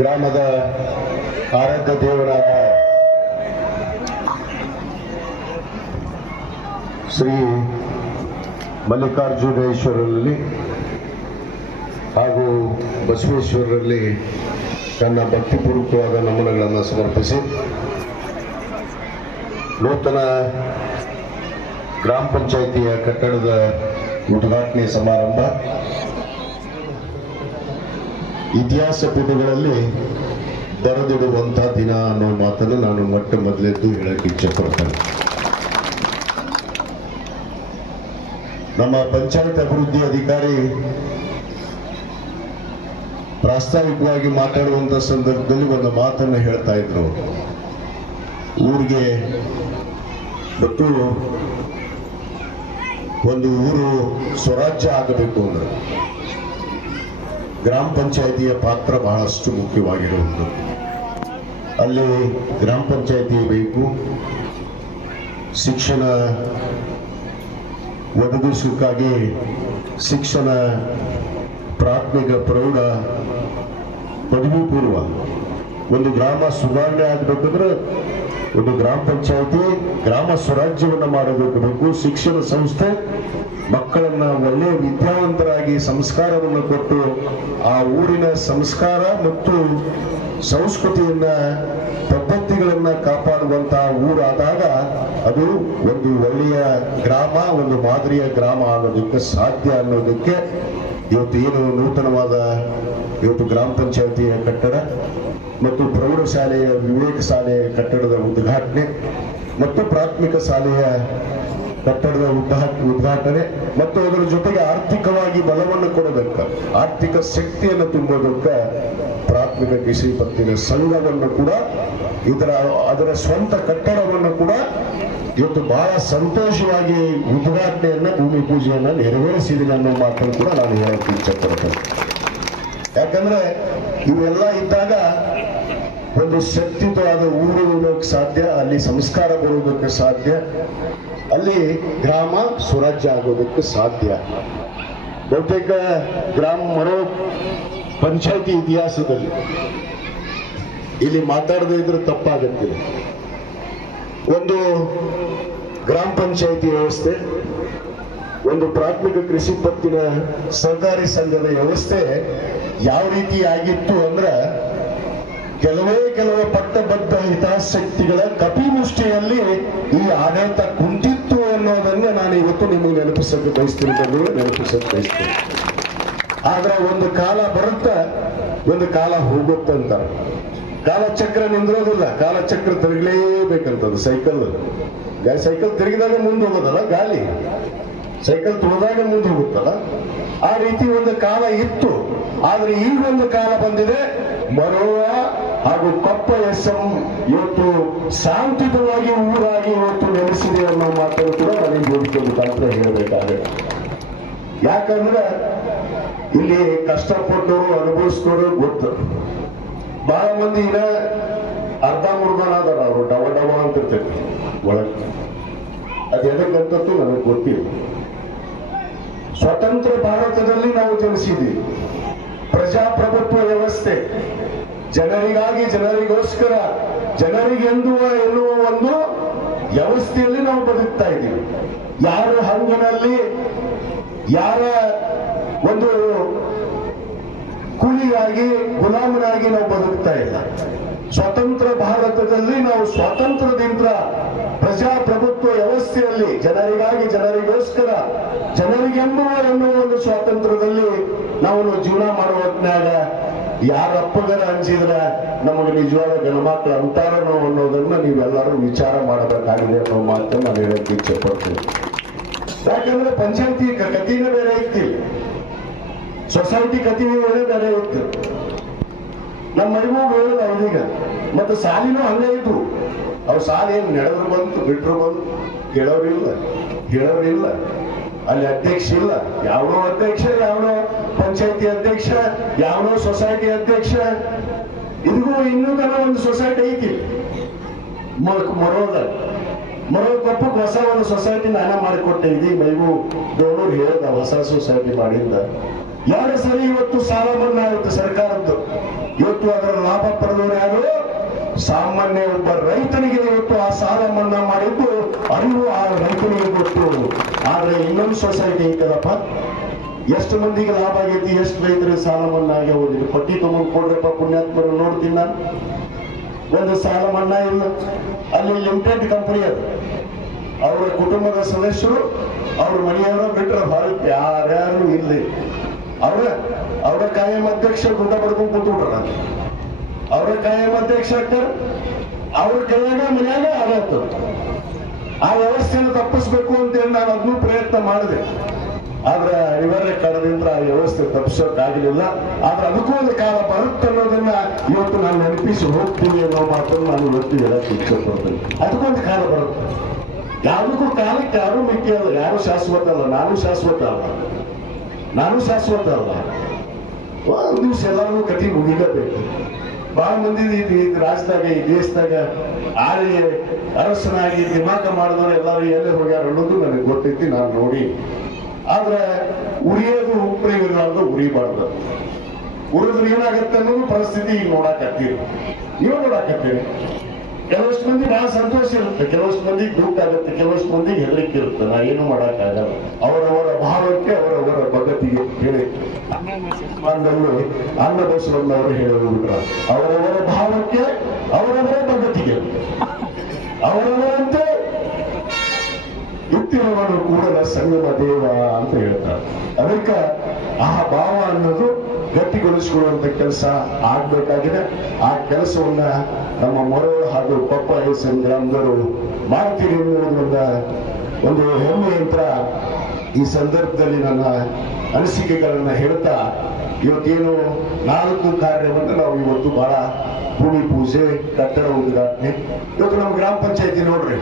ಗ್ರಾಮದ ಆರಾಧ್ಯ ದೇವರಾದ ಶ್ರೀ ಮಲ್ಲಿಕಾರ್ಜುನೇಶ್ವರರಲ್ಲಿ ಹಾಗೂ ಬಸವೇಶ್ವರರಲ್ಲಿ ತನ್ನ ಭಕ್ತಿಪೂರ್ವಕವಾದ ನಮನಗಳನ್ನು ಸಮರ್ಪಿಸಿ ನೂತನ ಗ್ರಾಮ ಪಂಚಾಯಿತಿಯ ಕಟ್ಟಡದ ಉದ್ಘಾಟನೆ ಸಮಾರಂಭ. ಇತಿಹಾಸ ಪುಟಗಳಲ್ಲಿ ಬರೆದಿಡುವಂಥ ದಿನ ಅನ್ನೋ ಮಾತನ್ನು ನಾನು ಮೊಟ್ಟ ಮೊದಲೆದ್ದು ಹೇಳಕ್ಕೆ ಇಚ್ಛೆಪಡ್ತೇನೆ. ನಮ್ಮ ಪಂಚಾಯತ್ ಅಭಿವೃದ್ಧಿ ಅಧಿಕಾರಿ ಪ್ರಾಸ್ತಾವಿಕವಾಗಿ ಮಾತಾಡುವಂಥ ಸಂದರ್ಭದಲ್ಲಿ ಒಂದು ಮಾತನ್ನು ಹೇಳ್ತಾ ಇದ್ರು. ಊರಿಗೆ ಮತ್ತು ಒಂದು ಊರು ಸ್ವರಾಜ್ಯ ಆಗಬೇಕು ಅಂದ್ರೆ. ಗ್ರಾಮ ಪಂಚಾಯಿತಿಯ ಪಾತ್ರ ಬಹಳಷ್ಟು ಮುಖ್ಯವಾಗಿರುವುದು. ಅಲ್ಲಿ ಗ್ರಾಮ ಪಂಚಾಯಿತಿ ಬೇಕು. ಶಿಕ್ಷಣ ಒದಗಿಸೋಕ್ಕಾಗಿ ಶಿಕ್ಷಣ ಪ್ರಾಥಮಿಕ ಪ್ರೌಢ ಪದವಿ ಪೂರ್ವ ಒಂದು ಗ್ರಾಮ ಸುಧಾರಣೆ ಆಗಬೇಕಂದ್ರೆ ಒಂದು ಗ್ರಾಮ ಪಂಚಾಯಿತಿ ಗ್ರಾಮ ಸ್ವರಾಜ್ಯವನ್ನು ಮಾಡಬೇಕು. ಬೇಕು ಶಿಕ್ಷಣ ಸಂಸ್ಥೆ ಮಕ್ಕಳನ್ನ ಒಳ್ಳೆಯ ವಿದ್ಯಾವಂತರಾಗಿ ಸಂಸ್ಕಾರವನ್ನು ಕೊಟ್ಟು ಆ ಊರಿನ ಸಂಸ್ಕಾರ ಮತ್ತು ಸಂಸ್ಕೃತಿಯನ್ನ, ಪದ್ಧತಿಗಳನ್ನ ಕಾಪಾಡುವಂತಹ ಊರಾದಾಗ ಅದು ಒಂದು ಒಳ್ಳೆಯ ಗ್ರಾಮ, ಒಂದು ಮಾದರಿಯ ಗ್ರಾಮ ಅನ್ನೋದಕ್ಕೆ ಸಾಧ್ಯ ಅನ್ನೋದಕ್ಕೆ ಇವತ್ತು ಏನು ನೂತನವಾದ ಇವತ್ತು ಗ್ರಾಮ ಪಂಚಾಯತಿಯ ಕಟ್ಟಡ ಮತ್ತು ಪ್ರೌಢಶಾಲೆಯ ವಿವೇಕ ಶಾಲೆಯ ಕಟ್ಟಡದ ಉದ್ಘಾಟನೆ ಮತ್ತು ಪ್ರಾಥಮಿಕ ಶಾಲೆಯ ಕಟ್ಟಡದ ಉದ್ಘಾ- ಉದ್ಘಾಟನೆ ಮತ್ತು ಅದರ ಜೊತೆಗೆ ಆರ್ಥಿಕವಾಗಿ ಬಲವನ್ನು ಕೊಡೋದಕ್ಕೆ ಆರ್ಥಿಕ ಶಕ್ತಿಯನ್ನು ತುಂಬೋದಕ್ಕೆ ಪ್ರಾಥಮಿಕ ಕೃಷಿ ಪತ್ತಿನ ಸಂಘವನ್ನು ಕೂಡ ಇದರ, ಅದರ ಸ್ವಂತ ಕಟ್ಟಡವನ್ನು ಕೂಡ ಇವತ್ತು ಬಹಳ ಸಂತೋಷವಾಗಿ ಉದ್ಘಾಟನೆಯನ್ನ, ಭೂಮಿ ಪೂಜೆಯನ್ನ ನೆರವೇರಿಸಿದ್ದೀನಿ ಅನ್ನೋ ಮಾತನ್ನು ಕೂಡ ನಾನು ಹೇಳಕ್ಕೆ ಇಚ್ಛೆ ಪಡ್ತೇನೆ ಯಾಕಂದ್ರೆ ಇವೆಲ್ಲ ಇದ್ದಾಗ ಒಂದು ಶಕ್ತಿಯುತವಾದ ಊರು ಸಾಧ್ಯ, ಅಲ್ಲಿ ಸಂಸ್ಕಾರ ಬರೋದಕ್ಕೆ ಸಾಧ್ಯ ಅಲ್ಲಿ ಗ್ರಾಮ ಸ್ವರಾಜ್ಯ ಆಗೋದಕ್ಕೆ ಸಾಧ್ಯ. ಬಹುತೇಕ ಗ್ರಾಮ ಮರೋ ಪಂಚಾಯತಿ ಇತಿಹಾಸದಲ್ಲಿ ಇಲ್ಲಿ ಮಾತಾಡದೇ ಇದ್ರೆ ತಪ್ಪಾಗತ್ತೆ ಒಂದು ಗ್ರಾಮ ಪಂಚಾಯತಿ ವ್ಯವಸ್ಥೆ, ಒಂದು ಪ್ರಾಥಮಿಕ ಕೃಷಿ ಪತ್ತಿನ ಸಹಕಾರಿ ಸಂಘದ ವ್ಯವಸ್ಥೆ ಯಾವ ರೀತಿ ಆಗಿತ್ತು ಅಂದ್ರ ಕೆಲವೇ ಕೆಲವು ಪಟ್ಟಬದ್ಧ ಹಿತಾಸಕ್ತಿಗಳ ಕಪಿಮುಷ್ಟಿಯಲ್ಲಿ ಈ ಆಡಳಿತ ಕುಂತಿತ್ತು ಅನ್ನೋದನ್ನ ನಾನು ಇವತ್ತು ನಿಮಗೆ ನೆನಪಿಸಕ್ಕೆ ಬಯಸ್ತೀನಿ ಬಂದು ನೆನಪಿಸಕ್ಕೆ ಬಯಸ್ತೀನಿ. ಆದ್ರೆ ಒಂದು ಕಾಲ ಬರುತ್ತ, ಒಂದು ಕಾಲ ಹೋಗುತ್ತಂತ ಕಾಲಚಕ್ರ ನಿಂದಿರೋದಿಲ್ಲ, ಕಾಲಚಕ್ರ ತಿರುಗಲೇಬೇಕಂತದ್ದು ಸೈಕಲ್ ಗಾಳಿ ಸೈಕಲ್ ತಿರುಗಿದಾಗ ಮುಂದೆ ಹೋಗೋದಲ್ಲ, ಗಾಳಿ. ಸೈಕಲ್ ತುಳಿದಾಗ ಮುಂದೆ ಹೋಗುತ್ತಲ್ಲ. ಆ ರೀತಿ ಒಂದು ಕಾಲ ಇತ್ತು. ಆದ್ರೆ ಈಗ ಒಂದು ಕಾಲ ಬಂದಿದೆ, ಮರೋವ ಹಾಗೂ ಕೊಪ್ಪ ಎಸ್ ಎಂ ಇವತ್ತು ಶಾಂತಿಯುತವಾಗಿ ಊರಾಗಿ ಇವತ್ತು ನೆಲೆಸಿದೆ ಅನ್ನೋ ಮಾತನ್ನು ಕೂಡ ನನಗೆ ವೇದಿಕೆ ಮುಖಾಂತರ ಹೇಳಬೇಕಾಗಿದೆ ಯಾಕಂದ್ರೆ ಇಲ್ಲಿ ಕಷ್ಟಪಟ್ಟವರು ಅನುಭವಿಸ್ಕೊಂಡು ಗೊತ್ತು. ಬಹಳ ಮಂದಿ ಇನ್ನ ಅರ್ಧ ಮುರ್ಧನ ಅವರು, ಡವ ಡವ ಅಂತ ಇರ್ತೈತಿ ಒಳಗೆ. ಅದು ನನಗೆ ಗೊತ್ತಿಲ್ಲ. ಸ್ವತಂತ್ರ ಭಾರತದಲ್ಲಿ ನಾವು ಜನಿಸಿದ್ದೀವಿ. ಪ್ರಜಾಪ್ರಭುತ್ವ ವ್ಯವಸ್ಥೆ. ಜನರಿಗಾಗಿ ಜನರಿಗೋಸ್ಕರ ಜನರಿಗೆಂದುವ ಎನ್ನುವ ಒಂದು ವ್ಯವಸ್ಥೆಯಲ್ಲಿ ನಾವು ಬದುಕ್ತಾ ಇದ್ದೀವಿ. ಯಾರ ಹಂಗನಲ್ಲಿ, ಯಾರ ಒಂದು ಕೂಲಿಯಾಗಿ, ಗುಲಾಮನಾಗಿ ನಾವು ಬದುಕ್ತಾ ಇಲ್ಲ. ಸ್ವತಂತ್ರ ಭಾರತದಲ್ಲಿ ನಾವು ಸ್ವಾತಂತ್ರ್ಯದಿಂದ ಪ್ರಜಾಪ್ರಭುತ್ವ ವ್ಯವಸ್ಥೆಯಲ್ಲಿ ಜನರಿಗಾಗಿ ಜನರಿಗೋಸ್ಕರ, ಜನರಿಗೆಂಬುವ ಎನ್ನುವ ಒಂದು ಸ್ವಾತಂತ್ರ್ಯದಲ್ಲಿ ನಾವು ಜೀವನ ಮಾಡುವ ಹೊತ್ನ್ಯಾಗ ಯಾರ ಅಪ್ಪಗರ ಅನ್ಸಿದ್ರ ನಮಗೆ ನಿಜವಾದ ಗಣಮಕ್ಕಳು ಅಂತಾರನೋ ಅನ್ನೋದನ್ನ ನೀವೆಲ್ಲರೂ ವಿಚಾರ ಮಾಡಬೇಕಾಗಿದೆ ಅನ್ನೋ ನಾನು ಹೇಳಕ್ಕೆ ಇಚ್ಛೆ ಪಡ್ತೀನಿ. ಯಾಕಂದ್ರೆ ಪಂಚಾಯತಿ ಕತಿನ ಬೇರೆ ಐತಿ. ಸೊಸೈಟಿ ಕತಿ ಬೇರೆ ಬೇರೆ ಇತ್ತು ನಮ್ಮ ಮರಿಗೂ ಹೇಳಿದ ಅವನೀಗ ಮತ್ತೆ ಸಾಲಿನೂ ಹಂಗೆ ಇದ್ರು. ಅವ್ರ ಸಾಲ ಏನು ನಡೆದ್ರು ಬಂತು, ಬಿಟ್ರು ಬಂತು. ಕೇಳೋರಿಲ್ಲ ಹೇಳೋರಿಲ್ಲ ಅಲ್ಲಿ ಅಧ್ಯಕ್ಷ ಇಲ್ಲ. ಯಾವನೋ ಅಧ್ಯಕ್ಷ ಯಾವನೋ ಪಂಚಾಯತಿ ಅಧ್ಯಕ್ಷ ಯಾವನೋ ಸೊಸೈಟಿ ಅಧ್ಯಕ್ಷ. ಇದಿಗೂ ಇನ್ನೂ ತನ ಒಂದು ಸೊಸೈಟಿ ಐತಿ. ಮರೋದ ಮರೋ ಕಪ್ಪಕ್ಕೆ ಹೊಸ ಒಂದು ಸೊಸೈಟಿ ನಾನು ಮಾಡಿಕೊಟ್ಟೆ. ಇದೀಗ ಮೈಗೂ ಡೋಣೂರ್ ಹೇಳ್ದ ಹೊಸ ಸೊಸೈಟಿ ಮಾಡಿದ್ದ ಯಾರು ಸರಿ ಇವತ್ತು ಸಾಲ ಮನ್ನಾ ಆಗುತ್ತೆ ಸರ್ಕಾರದ್ದು. ಇವತ್ತು ಅದರ ಲಾಭ ಪಡೆದವರು ಯಾರು? ಸಾಮಾನ್ಯ ಒಬ್ಬ ರೈತನಿಗೆ ಇವತ್ತು ಆ ಸಾಲ ಮನ್ನಾ ಮಾಡಿದ್ದು, ಅರಿವು ಆ ರೈತನಿಗೆ ಗೊತ್ತು ಆದ್ರೆ ಇನ್ನೊಂದು ಸೊಸೈಟಿ ಐತಲ್ಲಪ್ಪ ಎಷ್ಟು ಮಂದಿಗೆ ಲಾಭ ಆಗೈತಿ, ಎಷ್ಟು ರೈತರು ಸಾಲ ಮನ್ನಾ ಆಗ್ಯಾವ ಪಟ್ಟಿ ತಗೊಂಡು ಕೊಡ್ರಪ್ಪ ಪುಣ್ಯಾತ್ಮರು ನೋಡ್ತೀನಿ ನಾನು. ಒಂದು ಸಾಲ ಮನ್ನಾ ಇಲ್ಲ. ಅಲ್ಲಿ ಲಿಮಿಟೆಡ್ ಕಂಪನಿ ಅದು. ಅವರ ಕುಟುಂಬದ ಸದಸ್ಯರು, ಅವ್ರ ಮನೆಯವರ ಬಿಟ್ಟರೆ ಭಾರತ ಯಾರ್ಯಾರು ಇಲ್ಲ. ಅವ್ರ, ಅವರ ಕಾಯಂ ಅಧ್ಯಕ್ಷ ಗುಡ್ಡ ಪಡ್ಕೊಂಡು ಕೂತ್ಬಿಟ್ರ ಅವರ. ಕಾಯಂ ಅಧ್ಯಕ್ಷ ಆಗ್ತಾರೆ. ಅವ್ರ ಕೈಯಾಗ ಮನ್ಯಾಗ ಆಗತ್ತ ಆ ವ್ಯವಸ್ಥೆಯನ್ನು ತಪ್ಪಿಸ್ಬೇಕು ಅಂತೇಳಿ ನಾನು ಅದನ್ನು ಪ್ರಯತ್ನ ಮಾಡಿದೆ. ಆದ್ರೆ ಅನಿವಾರ್ಯ ಕಾರಣದಿಂದ ಆ ವ್ಯವಸ್ಥೆ ತಪ್ಪಿಸೋಕ್ಕಾಗಲಿಲ್ಲ. ಆದ್ರೆ ಅದಕ್ಕೂ ಒಂದು ಕಾಲ ಬರುತ್ತೆ ಅನ್ನೋದನ್ನ ಇವತ್ತು ನಾನು ನೆನಪಿಸಿ ಹೋಗ್ತೀನಿ ಅನ್ನೋ ಮಾತನ್ನು ನಾನು ಇವತ್ತು ಹೇಳಕ್ಕೆ ಇಷ್ಟಪಡ್ತೇನೆ. ಅದಕ್ಕೊಂದು ಕಾಲ ಬರುತ್ತೆ. ಯಾವುದಕ್ಕೂ ಕಾಲಕ್ಕೆ ಯಾರು ಮಿಕ್ಕಿ ಅಲ್ಲ. ಯಾರು ಶಾಶ್ವತ ಅಲ್ಲ. ನಾನು ಶಾಶ್ವತ ಅಲ್ಲ. ನಾನು ಶಾಶ್ವತ ಅಲ್ಲ. ಒಂದು ದಿವ್ಸ ಎಲ್ಲರಿಗೂ ಕಟ್ಟಿ ಮುಗಿಲೇಬೇಕು ಬಹಳ ಮಂದಿ ಈ ರಾಜ್ಯದಾಗ, ಈ ದೇಶದಾಗ ಆಳಿ ಅರಸನಾಗಿ ದಿಮಾಕ ಮಾಡಿದವರು ಎಲ್ಲರೂ ಎಲ್ಲೇ ಹೋಗ್ಯಾರ ಅನ್ನೋದು ನನಗೆ ಗೊತ್ತೈತಿ, ನಾನು ನೋಡಿ. ಆದ್ರೆ ಉರಿಯೋದು ಉಪಯೋಗಿರಲಾರ್ದು ಉರಿಬಾರ್ದು ಉರಿದ್ರೆ ಏನಾಗತ್ತೆ ಅನ್ನೋದು ಪರಿಸ್ಥಿತಿ ಈಗ ನೋಡಾಕತ್ತೀರಿ ನೀವು ನೋಡಾಕತ್ತೀರಿ ಕೆಲವಷ್ಟು ಮಂದಿ ಬಹಳ ಸಂತೋಷ ಇರುತ್ತೆ, ಕೆಲವಷ್ಟು ಮಂದಿ ದುಃಖ ಆಗುತ್ತೆ ಕೆಲವಷ್ಟು ಮಂದಿ ಹೆದರಿಕೆ ಇರುತ್ತೆ. ನಾ ಏನು ಮಾಡಕ್ಕಾಗಲ್ಲ ಅವರವರ ಭಾವಕ್ಕೆ, ಅವರವರ ಭಗತಿಗೆ ಹೇಳಿ. ಅನ್ನ ಅವರು ಹೇಳೋದು ಅವರವರ ಭಾವಕ್ಕೆ, ಅವರವರ ಭಗತಿಗೆ. ಅವರವರಂತೆ ಯುಕ್ತಿರವರು ಕೂಡಲ ಸಂಗಮ ದೇವ ಅಂತ ಹೇಳ್ತಾರೆ. ಅದಕ್ಕೆ ಆ ಭಾವ ಅನ್ನೋದು ಗಟ್ಟಿಗೊಳಿಸಿಕೊಳ್ಳುವಂತ ಕೆಲಸ ಆಗ್ಬೇಕಾಗಿದೆ. ಆ ಕೆಲಸವನ್ನ ನಮ್ಮ ಮರೋ ಹಾಗೂ ಪಪ್ಪ ಎಸ್ ಎನ್ ಗ್ರಾಮದವರು ಮಾಡ್ತೀರಿ ಎನ್ನುವುದರಿಂದ ಒಂದು ಹೆಮ್ಮೆ ಯಂತ್ರ ಈ ಸಂದರ್ಭದಲ್ಲಿ ನನ್ನ ಅನಿಸಿಕೆಗಳನ್ನ ಹೇಳ್ತಾ, ಇವತ್ತೇನು ನಾಲ್ಕು ಕಾರ್ಯವನ್ನು ನಾವು ಇವತ್ತು ಬಹಳ ಭೂಮಿ ಪೂಜೆ, ಕಟ್ಟಡ ಉದ್ಘಾಟನೆ, ಇವತ್ತು ನಮ್ಮ ಗ್ರಾಮ ಪಂಚಾಯತಿ ನೋಡ್ರಿ,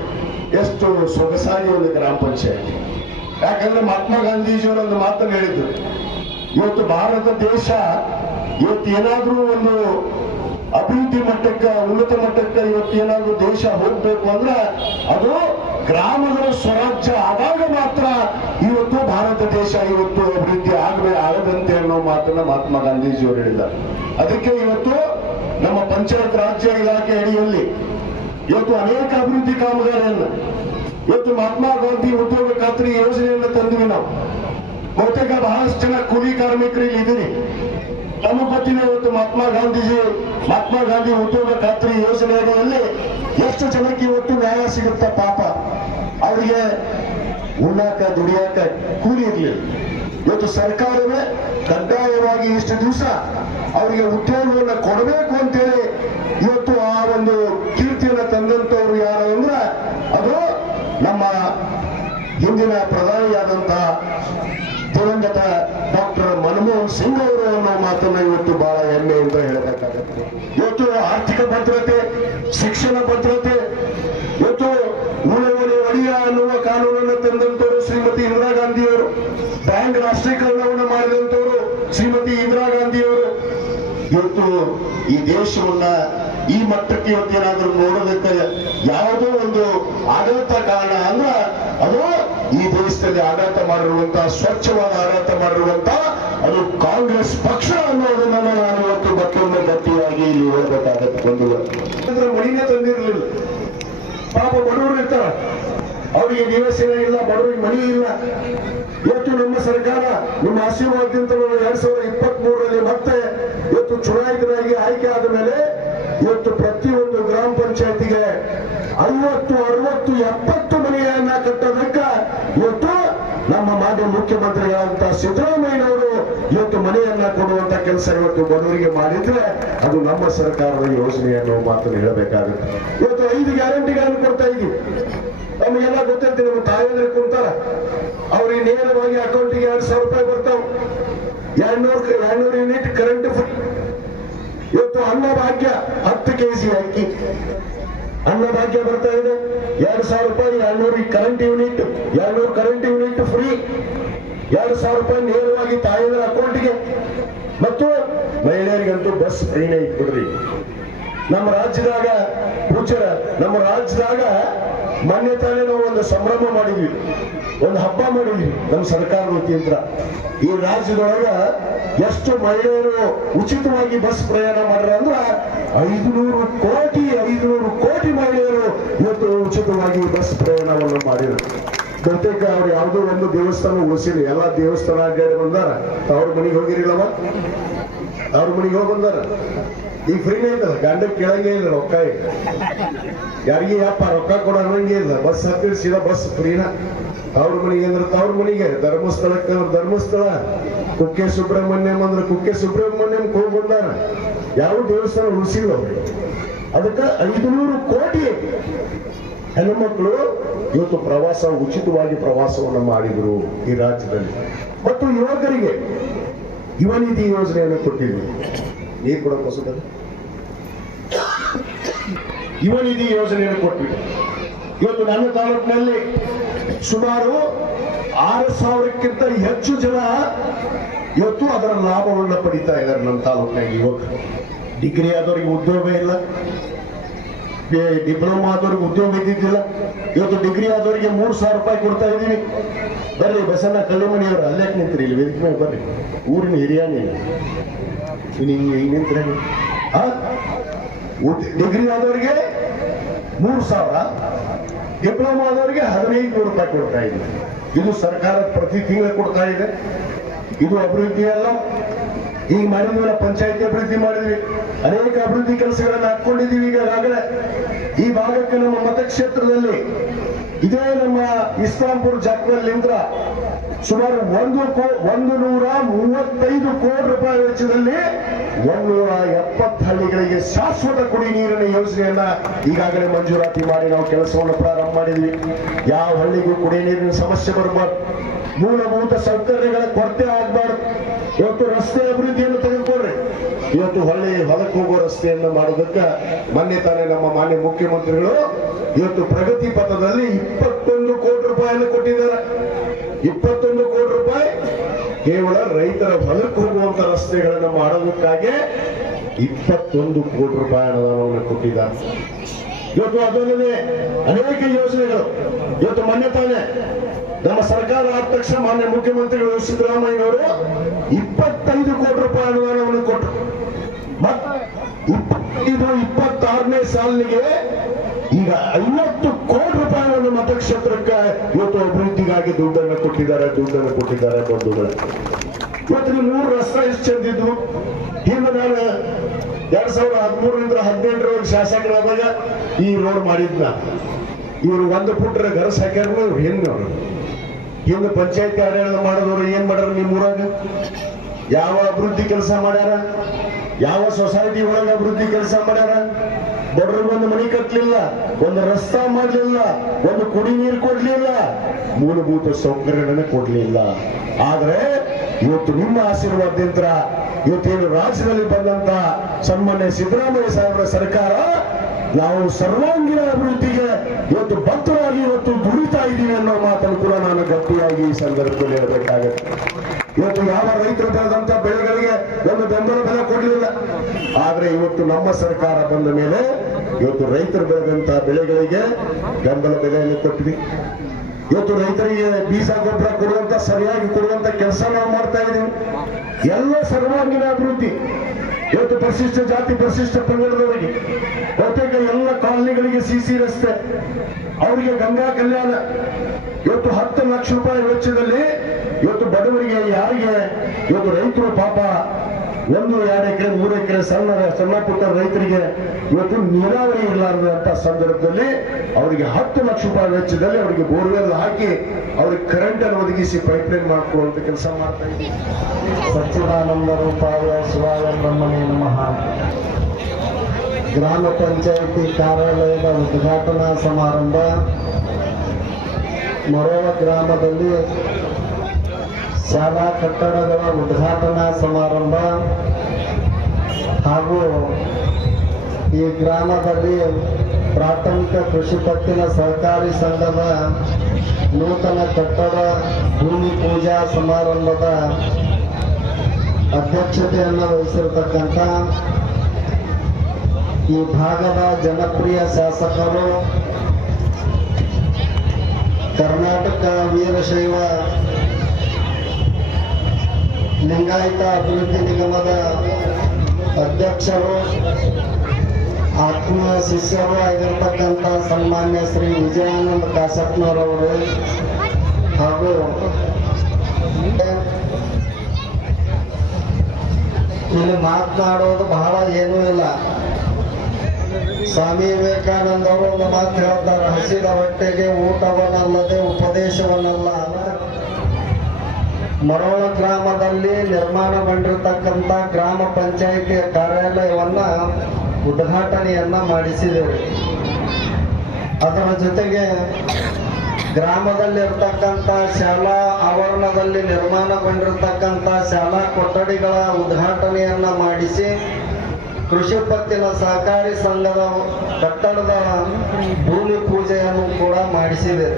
ಎಷ್ಟು ಸೊಗಸಾಗಿ ಒಂದು ಗ್ರಾಮ ಪಂಚಾಯತಿ. ಯಾಕಂದ್ರೆ ಮಹಾತ್ಮ ಗಾಂಧೀಜಿಯವರು ಒಂದು ಮಾತನ್ನು ಹೇಳಿದ್ರು ಇವತ್ತು ಭಾರತ ದೇಶ ಇವತ್ತು ಏನಾದ್ರೂ ಒಂದು ಅಭಿವೃದ್ಧಿ ಮಟ್ಟಕ್ಕೆ, ಉನ್ನತ ಮಟ್ಟಕ್ಕೆ ಇವತ್ತು ಏನಾದ್ರೂ ದೇಶ ಹೋಗ್ಬೇಕು ಅಂದ್ರೆ ಅದು ಗ್ರಾಮಗಳ ಸ್ವರಾಜ್ಯ ಆದಾಗ ಮಾತ್ರ ಇವತ್ತು ಭಾರತ ದೇಶ ಇವತ್ತು ಅಭಿವೃದ್ಧಿ ಆಗಬೇ ಆಗದಂತೆ ಅನ್ನೋ ಮಾತನ್ನ ಮಹಾತ್ಮ ಗಾಂಧೀಜಿಯವರು ಹೇಳಿದ್ದಾರೆ. ಅದಕ್ಕೆ ಇವತ್ತು ನಮ್ಮ ಪಂಚಾಯತ್ ರಾಜ್ಯ ಇಲಾಖೆ ಅಡಿಯಲ್ಲಿ ಇವತ್ತು ಅನೇಕ ಅಭಿವೃದ್ಧಿ ಕಾಮಗಾರಿಯನ್ನು ಇವತ್ತು ಮಹಾತ್ಮ ಗಾಂಧಿ ಉದ್ಯೋಗ ಖಾತ್ರಿ ಯೋಜನೆಯನ್ನು ತಂದ್ವಿ ನಾವು. ಬಹುತೇಕ ಬಹಳಷ್ಟು ಜನ ಕೂಲಿ ಕಾರ್ಮಿಕರು ಇಲ್ಲಿ ಇದ್ದೀರಿ. ನಮ್ಮ ಪತ್ತಿನ ಇವತ್ತು ಮಹಾತ್ಮ ಗಾಂಧೀಜಿ, ಮಹಾತ್ಮ ಗಾಂಧಿ ಉದ್ಯೋಗ ಖಾತ್ರಿ ಯೋಜನೆ ಅಡಿಯಲ್ಲಿ ಎಷ್ಟು ಜನಕ್ಕೆ ಇವತ್ತು ನ್ಯಾಯ ಸಿಗುತ್ತ ಪಾಪ? ಅವರಿಗೆ ಉಣ್ಣಾಕ, ದುಡಿಯಾಕ ಕೂಲಿ ಇರಲಿ ಇವತ್ತು ಸರ್ಕಾರವೇ ಕಡ್ಡಾಯವಾಗಿ ಇಷ್ಟು ದಿವಸ ಅವರಿಗೆ ಉದ್ಯೋಗವನ್ನು ಕೊಡಬೇಕು ಅಂತೇಳಿ ಇವತ್ತು ಆ ಒಂದು ಕೀರ್ತಿಯನ್ನು ತಂದಂತವ್ರು ಯಾರು ಅಂದ್ರೆ ಅದು ನಮ್ಮ ಹಿಂದಿನ ಪ್ರಧಾನಿಯಾದಂತಹ ದಿವಂಗತ ಡಾಕ್ಟರ್ ಮನಮೋಹನ್ ಸಿಂಗ್ ಅವರು ಅನ್ನೋ ಮಾತನ್ನ ಇವತ್ತು ಬಹಳ ಹೆಮ್ಮೆ ಅಂತ ಹೇಳಬೇಕಾಗತ್ತೆ. ಇವತ್ತು ಆರ್ಥಿಕ ಭದ್ರತೆ, ಶಿಕ್ಷಣ ಭದ್ರತೆ, ಇವತ್ತು ಉಳುವಳಿ ಒಡಿಯ ಅನ್ನುವ ಕಾನೂನನ್ನು ತಂದಂತವರು ಶ್ರೀಮತಿ ಇಂದಿರಾ ಗಾಂಧಿಯವರು, ಬ್ಯಾಂಕ್ ರಾಷ್ಟ್ರೀಕರಣವನ್ನು ಮಾಡಿದಂತವರು ಶ್ರೀಮತಿ ಇಂದಿರಾ ಗಾಂಧಿಯವರು. ಇವತ್ತು ಈ ದೇಶವನ್ನ ಈ ಮಟ್ಟಕ್ಕೆ ಇವತ್ತೇನಾದ್ರೂ ನೋಡೋದಕ್ಕೆ ಯಾವುದೋ ಒಂದು ಆಡಳಿತ ಕಾರಣ ಅಂದ್ರ ಅದು ದೇಶದಲ್ಲಿ ಆಡಳಿತ ಮಾಡಿರುವಂತಹ ಸ್ವಚ್ಛವಾದ ಆಡಳಿತ ಮಾಡಿರುವಂತ ಅದು ಕಾಂಗ್ರೆಸ್ ಪಕ್ಷ ಅನ್ನೋದನ್ನ ನಾನು ಇವತ್ತು ಮತ್ತೊಮ್ಮೆ ಗಟ್ಟಿಯಾಗಿ ಇಲ್ಲಿ ಹೇಳಬೇಕಾಗತ್ತೆ ಅಂದ್ರೆ ಮಣಿನೇ ತಂದಿರಲಿಲ್ಲ. ಪಾಪ ಬಡವರು ಇರ್ತಾರ. ಅವರಿಗೆ ನಿವೇಶನ ಇಲ್ಲ, ಬಡವರಿಗೆ ಮಣಿ ಇಲ್ಲ. ಇವತ್ತು ನಮ್ಮ ಸರ್ಕಾರ ನಿಮ್ಮ ಆಶೀರ್ವಾದದಿಂದ ಎರಡ್ ಸಾವಿರದ ಇಪ್ಪತ್ತ್ ಮೂರರಲ್ಲಿ ಮತ್ತೆ ಇವತ್ತು ಚುನಾಯಿತರಾಗಿ ಆಯ್ಕೆ ಆದ ಮೇಲೆ ಇವತ್ತು ಪ್ರತಿಯೊಂದು ಗ್ರಾಮ ಪಂಚಾಯತಿಗೆ ಐವತ್ತು ಅರವತ್ತು ಎಪ್ಪತ್ತು ಮನೆಯನ್ನ ಕಟ್ಟೋದಕ್ಕ ಇವತ್ತು ನಮ್ಮ ಮಾನ್ಯ ಮುಖ್ಯಮಂತ್ರಿಗಳಾದಂತಹ ಸಿದ್ದರಾಮಯ್ಯನವರು ಇವತ್ತು ಮನೆಯನ್ನ ಕೊಡುವಂತ ಕೆಲಸ ಇವತ್ತು ಬಡವರಿಗೆ ಮಾಡಿದ್ರೆ ಅದು ನಮ್ಮ ಸರ್ಕಾರದ ಯೋಜನೆ ಅನ್ನೋ ಮಾತನ್ನು ಹೇಳಬೇಕಾಗುತ್ತೆ. ಇವತ್ತು ಐದು ಗ್ಯಾರಂಟಿಗಳನ್ನು ಕೊಡ್ತಾ ಇದ್ದೀವಿ. ನಮಗೆಲ್ಲ ಗೊತ್ತೈತಿ, ನಮ್ಮ ತಾಯಂದ್ರೆ ಕುಂತಾರ. ಅವ್ರಿಗೆ ನೇರವಾಗಿ ಅಕೌಂಟಿಗೆ ಎರಡ್ ಸಾವಿರ ರೂಪಾಯಿ ಬರ್ತಾವ. ಎರಡ್ನೂರು ಎರಡ್ನೂರು ಯೂನಿಟ್ ಕರೆಂಟ್ ಫ್ರೀ ಇವತ್ತು ಅನ್ನಭಾಗ್ಯ ಹತ್ತು ಕೆಜಿ ಅಕ್ಕಿ ಅನ್ನಭಾಗ್ಯ ಬರ್ತಾ ಇದೆ. ಎರಡ್ ಸಾವಿರ ರೂಪಾಯಿ, ಎರಡ್ನೂರು ಕರೆಂಟ್ ಯೂನಿಟ್ ಎರಡ್ನೂರು ಕರೆಂಟ್ ಯೂನಿಟ್ ಫ್ರೀ ಎರಡ್ ಸಾವಿರ ರೂಪಾಯಿ ನೇರವಾಗಿ ತಾಯಂದ್ರ ಅಕೌಂಟ್ಗೆ. ಮತ್ತು ಮಹಿಳೆಯರಿಗಂತೂ ಬಸ್ ಫ್ರೀನೇ ಇಟ್ಬಿಡ್ರಿ. ನಮ್ಮ ರಾಜ್ಯದಾಗ ಪೂಜರ ನಮ್ಮ ರಾಜ್ಯದಾಗ ಮೊನ್ನೆ ತಾನೇ ನಾವು ಒಂದು ಸಂಭ್ರಮ ಮಾಡಿದ್ವಿ. ಒಂದು ಹಬ್ಬ ಮಾಡಿದ್ವಿ, ನಮ್ಮ ಸರ್ಕಾರದ ವತಿಯಿಂದ. ಈ ರಾಜ್ಯದೊಳಗ ಎಷ್ಟು ಮಹಿಳೆಯರು ಉಚಿತವಾಗಿ ಬಸ್ ಪ್ರಯಾಣ ಮಾಡ್ರ ಅಂದ್ರ ಐದುನೂರು ಕೋಟಿ ಐದುನೂರು ಕೋಟಿ ಮಹಿಳೆಯರು ಇವತ್ತು ಉಚಿತವಾಗಿ ಬಸ್ ಪ್ರಯಾಣವನ್ನು ಮಾಡಿದರು. ಬಹುತೇಕ ಅವ್ರು ಯಾವುದೋ ಒಂದು ದೇವಸ್ಥಾನ ಉಳಿಸಿಲ್ಲ ಎಲ್ಲಾ ದೇವಸ್ಥಾನ ಅಡ್ಡಾಡಿ ಬಂದಾರ. ಅವ್ರ ಮನೆಗೆ ಹೋಗಿರಿಲ್ಲವ? ಅವ್ರ ಮನೆಗೆ ಹೋಗಿ ಬಂದಾರ? ಈಗ ಫ್ರೀನೇ ಐತಲ್ಲ ಗಂಡ ಕೇಳಂಗೇ ಇಲ್ಲ ರೊಕ್ಕ ಯಾರಿಗೆ ಯಪ್ಪ ರೊಕ್ಕ ಕೊಡ ಅನ್ನಂಗೆ ಇಲ್ಲ. ಬಸ್ ಹತ್ತಿರ ಸೀದಾ ಬಸ್ ಫ್ರೀನ ಅವ್ರ ಮನೆಗೆ ಅಂದ್ರೆ ತವ್ರ ಮನೆಗೆ. ಧರ್ಮಸ್ಥಳಕ್ಕೆ ಅವ್ರ ಧರ್ಮಸ್ಥಳ. ಕುಕ್ಕೆ ಸುಬ್ರಹ್ಮಣ್ಯಂ ಅಂದ್ರೆ ಕುಕ್ಕೆ ಸುಬ್ರಹ್ಮಣ್ಯಂ ಹೋಗಿ ಬಂದಾರ. ಯಾವ ದೇವಸ್ಥಾನ ಉಳಿಸಿಲ್ಲ ಅದಕ್ಕ ಅದಕ್ಕೆ ಐದುನೂರು ಕೋಟಿ. ಹೆಣ್ಣುಮಕ್ಕಳು ಇವತ್ತು ಪ್ರವಾಸ, ಉಚಿತವಾಗಿ ಪ್ರವಾಸವನ್ನು ಮಾಡಿದ್ರು ಈ ರಾಜ್ಯದಲ್ಲಿ. ಮತ್ತು ಯುವಕರಿಗೆ ಯುವ ನಿಧಿ ಯೋಜನೆಯನ್ನು ಕೊಟ್ಟಿದ್ರು. ನೀರು ಕೂಡ ಹೊಸದಲ್ಲ ಯುವ ನಿಧಿ ಯೋಜನೆಯನ್ನು ಕೊಟ್ಟಿದ್ರು. ಇವತ್ತು ನನ್ನ ತಾಲೂಕಿನಲ್ಲಿ ಸುಮಾರು ಆರು ಸಾವಿರಕ್ಕಿಂತ ಹೆಚ್ಚು ಜನ ಇವತ್ತು ಅದರ ಲಾಭವನ್ನು ಪಡಿತಾ ಇದ್ದಾರೆ ನಮ್ಮ ತಾಲೂಕಿನಾಗ ಯುವಕರು. ಡಿಗ್ರಿ ಆದವರಿಗೆ ಉದ್ಯೋಗ ಇಲ್ಲ. ಡಿಪ್ಲೊಮಾ ಆದವ್ರಿಗೆ ಉದ್ಯೋಗ ಇದ್ದಿದ್ದಿಲ್ಲ. ಇವತ್ತು ಡಿಗ್ರಿ ಆದವರಿಗೆ ಮೂರು ಸಾವಿರ ರೂಪಾಯಿ ಕೊಡ್ತಾ ಇದ್ದೀವಿ. ಬರ್ರಿ, ಬಸಣ್ಣ ಕಲ್ಲಿಮಣಿಯವರು ಅಲ್ಲೇ ನಿಂತ್ರಿ? ಇಲ್ಲಿ ವೇದಿಕೆ ಮೇಲೆ ಬರ್ರಿ. ಊರಿನ ಹಿರಿಯಾನೇ ನೀನು. ನೀನು ಹಿಂಗೆ ಡಿಗ್ರಿ ಆದವರಿಗೆ ಮೂರು ಸಾವಿರ, ಡಿಪ್ಲೊಮಾ ಆದವರಿಗೆ ಹದಿನೈದು ರೂಪಾಯಿ ಕೊಡ್ತಾ ಇದ್ದೀವಿ ಇದು ಸರ್ಕಾರ ಪ್ರತಿ ತಿಂಗಳು ಕೊಡ್ತಾ ಇದೆ. ಇದು ಅಭಿವೃದ್ಧಿ ಅಲ್ಲ. ಈಗ ಮೂಲ ಪಂಚಾಯತಿ ಅಭಿವೃದ್ಧಿ ಮಾಡಿದ್ವಿ. ಅನೇಕ ಅಭಿವೃದ್ಧಿ ಕೆಲಸಗಳನ್ನ ಹಾಕೊಂಡಿದ್ದೀವಿ ಈಗಾಗಲೇ. ಈ ಭಾಗಕ್ಕೆ ನಮ್ಮ ಮತಕ್ಷೇತ್ರದಲ್ಲಿ ಇದೇ ನಮ್ಮ ಇಸ್ಲಾಂಪುರ ಜಾಗದಲ್ಲಿಂದ ಸುಮಾರು ಒಂದು ಒಂದು ನೂರ ಮೂವತ್ತೈದು ಕೋಟಿ ರೂಪಾಯಿ ವೆಚ್ಚದಲ್ಲಿ ಒಂದೂರ ಎಪ್ಪತ್ತು ಹಳ್ಳಿಗಳಿಗೆ ಶಾಶ್ವತ ಕುಡಿ ನೀರಿನ ಯೋಜನೆಯನ್ನ ಈಗಾಗಲೇ ಮಂಜೂರಾತಿ ಮಾಡಿ ನಾವು ಕೆಲಸವನ್ನು ಪ್ರಾರಂಭ ಮಾಡಿದ್ವಿ. ಯಾವ ಹಳ್ಳಿಗೂ ಕುಡಿಯ ನೀರಿನ ಸಮಸ್ಯೆ ಬರಬಾರ್ದು. ಮೂಲಭೂತ ಸೌಕರ್ಯಗಳ ಕೊರತೆ ಆಗಬಾರ್ದು. ಇವತ್ತು ರಸ್ತೆ ಅಭಿವೃದ್ಧಿಯನ್ನು ತೆಗೆದುಕೊಳ್ರಿ. ಇವತ್ತು ಹೊಳ್ಳಿ ಹೊಲಕ್ಕೆ ಹೋಗೋ ರಸ್ತೆಯನ್ನು ಮಾಡೋದಕ್ಕೆ ಮೊನ್ನೆ ತಾನೇ ನಮ್ಮ ಮಾನ್ಯ ಮುಖ್ಯಮಂತ್ರಿಗಳು ಇವತ್ತು ಪ್ರಗತಿ ಪಥದಲ್ಲಿ ಇಪ್ಪತ್ತೊಂದು ಕೋಟಿ ರೂಪಾಯಿಯನ್ನು ಕೊಟ್ಟಿದ್ದಾರೆ. ಇಪ್ಪತ್ತೊಂದು ಕೋಟಿ ರೂಪಾಯಿ ಕೇವಲ ರೈತರ ಹೊಲಕ್ಕೆ ಹೋಗುವಂತ ರಸ್ತೆಗಳನ್ನು ಮಾಡೋದಕ್ಕಾಗಿ ಇಪ್ಪತ್ತೊಂದು ಕೋಟಿ ರೂಪಾಯಿ ಅನುದಾನವನ್ನು ಕೊಟ್ಟಿದ್ದಾರೆ. ಇವತ್ತು ಅದಲ್ಲದೆ ಅನೇಕ ಯೋಜನೆಗಳು. ಇವತ್ತು ಮೊನ್ನೆ ತಾನೇ ನಮ್ಮ ಸರ್ಕಾರ ಆದ ತಕ್ಷಣ ಮಾನ್ಯ ಮುಖ್ಯಮಂತ್ರಿಗಳು ಸಿದ್ದರಾಮಯ್ಯನವರು ಇಪ್ಪತ್ತೈದು ಕೋಟಿ ರೂಪಾಯಿ ಅನುದಾನವನ್ನು ಕೊಟ್ಟರು. ಇಪ್ಪತ್ತೈದು, ಇಪ್ಪತ್ತಾರನೇ ಸಾಲಿಗೆ ಈಗ ಐವತ್ತು ಕೋಟಿ ರೂಪಾಯಿಗಳನ್ನು ಮತಕ್ಷೇತ್ರಕ್ಕೆ ಇವತ್ತು ಅಭಿವೃದ್ಧಿಗಾಗಿ ದುಡ್ಡನ್ನು ಕೊಟ್ಟಿದ್ದಾರೆ ದುಡ್ಡನ್ನು ಕೊಟ್ಟಿದ್ದಾರೆ ಬಂಧುಗಳು. ಇವತ್ತು ಮೂರು ರಸ್ತೆ ಎಷ್ಟು ಚೆಂದಿದ್ವು ಹಿಂದೆ ನಾನು ಎರಡ್ ಸಾವಿರದ ಹದಿಮೂರರಿಂದ ಹದಿನೆಂಟರವರೆಗೆ ಶಾಸಕರಾದಾಗ ಈ ರೋಡ್ ಮಾಡಿದ್ನ. ಇವರು ಒಂದು ಪುಟ್ರ ಗರಸ್ ಹಾಕ್ಯಾರ ಇವ್ರು ಹೆಣ್ಣು ಹಿಂದೆ ಪಂಚಾಯತ್ ಆಡಳಿತ ಮಾಡಿದವರು ಏನ್ ಮಾಡ್ಯಾರ ನಿಮ್ ಊರಾಗ? ಯಾವ ಅಭಿವೃದ್ಧಿ ಕೆಲಸ ಮಾಡ್ಯಾರ? ಯಾವ ಸೊಸೈಟಿ ಒಳಗೆ ಅಭಿವೃದ್ಧಿ ಕೆಲಸ ಮಾಡ್ಯಾರ? ಬಡವ್ರಿಗೆ ಒಂದು ಮನೆ ಕಟ್ಟಲಿಲ್ಲ ಒಂದು ರಸ್ತಾ ಮಾಡಲಿಲ್ಲ, ಒಂದು ಕುಡಿ ನೀರು ಕೊಡ್ಲಿಲ್ಲ, ಮೂಲಭೂತ ಸೌಕರ್ಯಗಳನ್ನ ಕೊಡ್ಲಿಲ್ಲ. ಆದ್ರೆ ಇವತ್ತು ನಿಮ್ಮ ಆಶೀರ್ವಾದದಿಂದ ಇವತ್ತೇನು ರಾಜ್ಯದಲ್ಲಿ ಬಂದಂತ ಸನ್ಮಾನ್ಯ ಸಿದ್ದರಾಮಯ್ಯ ಸಾಹೇಬರ ಸರ್ಕಾರ ನಾವು ಸರ್ವಾಂಗೀಣ ಅಭಿವೃದ್ಧಿಗೆ ಇವತ್ತು ಭಕ್ತರಾಗಿ ಇವತ್ತು ದುಡಿತಾ ಇದ್ದೀವಿ ಅನ್ನೋ ಮಾತನ್ನು ಕೂಡ ನಾನು ಗಟ್ಟಿಯಾಗಿ ಈ ಸಂದರ್ಭದಲ್ಲಿ ಹೇಳಬೇಕಾಗುತ್ತೆ. ಇವತ್ತು ಯಾವ ರೈತರು ಬೆಳೆದಂತ ಬೆಳೆಗಳಿಗೆ ಒಂದು ಬೆಂಬಲ ಬೆಲೆ ಕೊಡಲಿಲ್ಲ. ಆದ್ರೆ ಇವತ್ತು ನಮ್ಮ ಸರ್ಕಾರ ಬಂದ ಮೇಲೆ ಇವತ್ತು ರೈತರು ಬೆಳೆದಂತ ಬೆಳೆಗಳಿಗೆ ಬೆಂಬಲ ಬೆಲೆಯನ್ನು ಕೊಟ್ಟಿವಿ ಇವತ್ತು ರೈತರಿಗೆ ಬೀಜ, ಗೊಬ್ಬರ ಕೊಡುವಂತ ಸರಿಯಾಗಿ ಕೊಡುವಂತ ಕೆಲಸ ನಾವು ಮಾಡ್ತಾ ಇದೀವಿ ಎಲ್ಲ ಸರ್ವಾಂಗೀಣ ಅಭಿವೃದ್ಧಿ ಇವತ್ತು ಪರಿಶಿಷ್ಟ ಜಾತಿ ಪರಿಶಿಷ್ಟ ಪಂಗಡದವರಿಗೆ ಬಹುತೇಕ ಎಲ್ಲ ಕಾಲನಿಗಳಿಗೆ ಸಿಸಿ ರಸ್ತೆ, ಅವರಿಗೆ ಗಂಗಾ ಕಲ್ಯಾಣ. ಇವತ್ತು ಹತ್ತು ಲಕ್ಷ ರೂಪಾಯಿ ವೆಚ್ಚದಲ್ಲಿ ಇವತ್ತು ಬಡವರಿಗೆ ಯಾರಿಗೆ, ಇವತ್ತು ರೈತರು ಪಾಪ ಒಂದು ಎರಡು ಎಕರೆ, ಮೂರು ಎಕರೆ ಸಣ್ಣ ಸಣ್ಣ ಪುಟ್ಟ ರೈತರಿಗೆ ಇವತ್ತು ನೀರಾವರಿ ಇರಲಾರದಂತ ಸಂದರ್ಭದಲ್ಲಿ ಅವರಿಗೆ ಹತ್ತು ಲಕ್ಷ ರೂಪಾಯಿ ವೆಚ್ಚದಲ್ಲಿ ಅವರಿಗೆ ಬೋರ್ವೆಲ್ ಹಾಕಿ ಅವ್ರಿಗೆ ಕರೆಂಟ್ ಅನ್ನು ಒದಗಿಸಿ ಪೈಪ್ ಲೈನ್ ಮಾಡ್ಕೊಳ್ಳುವಂತ ಕೆಲಸ ಮಾಡ್ತಾ ಇದ್ದೀವಿ. ಸಚ್ಚಿದಾನಂದ ರೂಪಾಯ ಬ್ರಹ್ಮಣೇ ನಮಃ. ಗ್ರಾಮ ಪಂಚಾಯಿತಿ ಕಾರ್ಯಾಲಯದ ಉದ್ಘಾಟನಾ ಸಮಾರಂಭ. ಮರೋಳ ಗ್ರಾಮದಲ್ಲಿ ಶಾಲಾ ಕಟ್ಟಡಗಳ ಉದ್ಘಾಟನಾ ಸಮಾರಂಭ ಹಾಗೂ ಈ ಗ್ರಾಮದಲ್ಲಿ ಪ್ರಾಥಮಿಕ ಕೃಷಿ ಪತ್ತಿನ ಸಹಕಾರಿ ಸಂಘದ ನೂತನ ಕಟ್ಟಡ ಭೂಮಿ ಪೂಜಾ ಸಮಾರಂಭದ ಅಧ್ಯಕ್ಷತೆಯನ್ನು ವಹಿಸಿರತಕ್ಕಂಥ ಈ ಭಾಗದ ಜನಪ್ರಿಯ ಶಾಸಕರು ಕರ್ನಾಟಕ ವೀರಶೈವ ಲಿಂಗಾಯತ ಅಭಿವೃದ್ಧಿ ನಿಗಮದ ಅಧ್ಯಕ್ಷರು, ಆತ್ಮ ಶಿಷ್ಯರು ಆಗಿರ್ತಕ್ಕಂಥ ಸನ್ಮಾನ್ಯ ಶ್ರೀ ವಿಜಯಾನಂದ ಕಾಶಪ್ಪನವರವರು ಹಾಗೂ ಇಲ್ಲಿ ಮಾತನಾಡೋದು ಬಹಳ ಏನೂ ಇಲ್ಲ. ಸ್ವಾಮಿ ವಿವೇಕಾನಂದ ಅವರು ಒಂದು ಮಾತು ಹೇಳ್ತಾರೆ, ಹಸಿದ ಹೊಟ್ಟೆಗೆ ಊಟವನ್ನಲ್ಲದೆ ಉಪದೇಶವನ್ನಲ್ಲ. ಮರೋಳ ಗ್ರಾಮದಲ್ಲಿ ನಿರ್ಮಾಣಗೊಂಡಿರ್ತಕ್ಕಂಥ ಗ್ರಾಮ ಪಂಚಾಯಿತಿಯ ಕಾರ್ಯಾಲಯವನ್ನ ಉದ್ಘಾಟನೆಯನ್ನ ಮಾಡಿಸಿದ್ದೇವೆ. ಅದರ ಜೊತೆಗೆ ಗ್ರಾಮದಲ್ಲಿರ್ತಕ್ಕಂಥ ಶಾಲಾ ಆವರಣದಲ್ಲಿ ನಿರ್ಮಾಣಗೊಂಡಿರ್ತಕ್ಕಂಥ ಶಾಲಾ ಕೊಠಡಿಗಳ ಉದ್ಘಾಟನೆಯನ್ನ ಮಾಡಿಸಿ ಕೃಷಿ ಪತ್ತಿನ ಸಹಕಾರಿ ಸಂಘದ ಕಟ್ಟಡದ ಭೂಮಿ ಪೂಜೆಯನ್ನು ಕೂಡ ಮಾಡಿಸಿದೆ.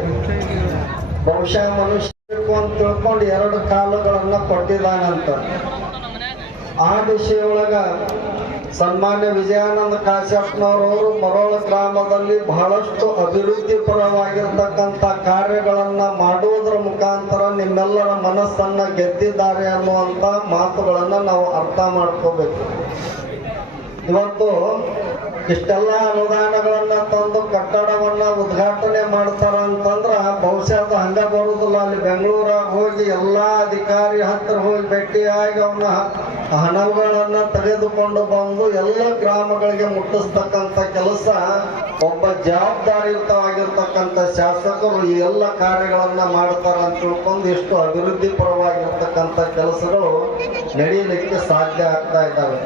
ಬಹುಶಃ ಮನುಷ್ಯ ತಿಳ್ಕೊಂಡು ಎರಡು ಕಾಲುಗಳನ್ನ ಕೊಟ್ಟಿದ್ದಾನಂತ. ಆ ದಿಶೆಯೊಳಗ ಸನ್ಮಾನ್ಯ ವಿಜಯಾನಂದ ಕಾಶ್ಯಪ್ನವರವರು ಮರೋಳ ಗ್ರಾಮದಲ್ಲಿ ಬಹಳಷ್ಟು ಅಭಿವೃದ್ಧಿ ಪರವಾಗಿರ್ತಕ್ಕಂಥ ಕಾರ್ಯಗಳನ್ನ ಮಾಡುವುದರ ಮುಖಾಂತರ ನಿಮ್ಮೆಲ್ಲರ ಮನಸ್ಸನ್ನ ಗೆದ್ದಿದ್ದಾರೆ ಅನ್ನುವಂಥ ಮಾತುಗಳನ್ನ ನಾವು ಅರ್ಥ ಮಾಡ್ಕೋಬೇಕು. ಇವತ್ತು ಇಷ್ಟೆಲ್ಲ ಅನುದಾನಗಳನ್ನ ತಂದು ಕಟ್ಟಡವನ್ನ ಉದ್ಘಾಟನೆ ಮಾಡ್ತಾರ ಅಂತಂದ್ರ ಅದು ಹಂಗ ಬರುದಿಲ್ಲ. ಅಲ್ಲಿ ಬೆಂಗಳೂರಾಗ ಹೋಗಿ ಎಲ್ಲಾ ಅಧಿಕಾರಿ ಹತ್ರ ಹೋಗಿ ಭೇಟಿಯಾಗಿ ಅವನ ಹಣಗಳನ್ನ ತೆಗೆದುಕೊಂಡು ಬಂದು ಎಲ್ಲ ಗ್ರಾಮಗಳಿಗೆ ಮುಟ್ಟಿಸ್ತಕ್ಕಂಥ ಕೆಲಸ ಒಬ್ಬ ಜವಾಬ್ದಾರಿಯುತವಾಗಿರ್ತಕ್ಕಂಥ ಶಾಸಕರು ಈ ಎಲ್ಲ ಕಾರ್ಯಗಳನ್ನ ಮಾಡ್ತಾರ ಅಂತ ತಿಳ್ಕೊಂಡು ಎಷ್ಟು ಅಭಿವೃದ್ಧಿ ಪರವಾಗಿರ್ತಕ್ಕಂಥ ಕೆಲಸಗಳು ನಡೀಲಿಕ್ಕೆ ಸಾಧ್ಯ ಆಗ್ತಾ ಇದ್ದಾವೆ.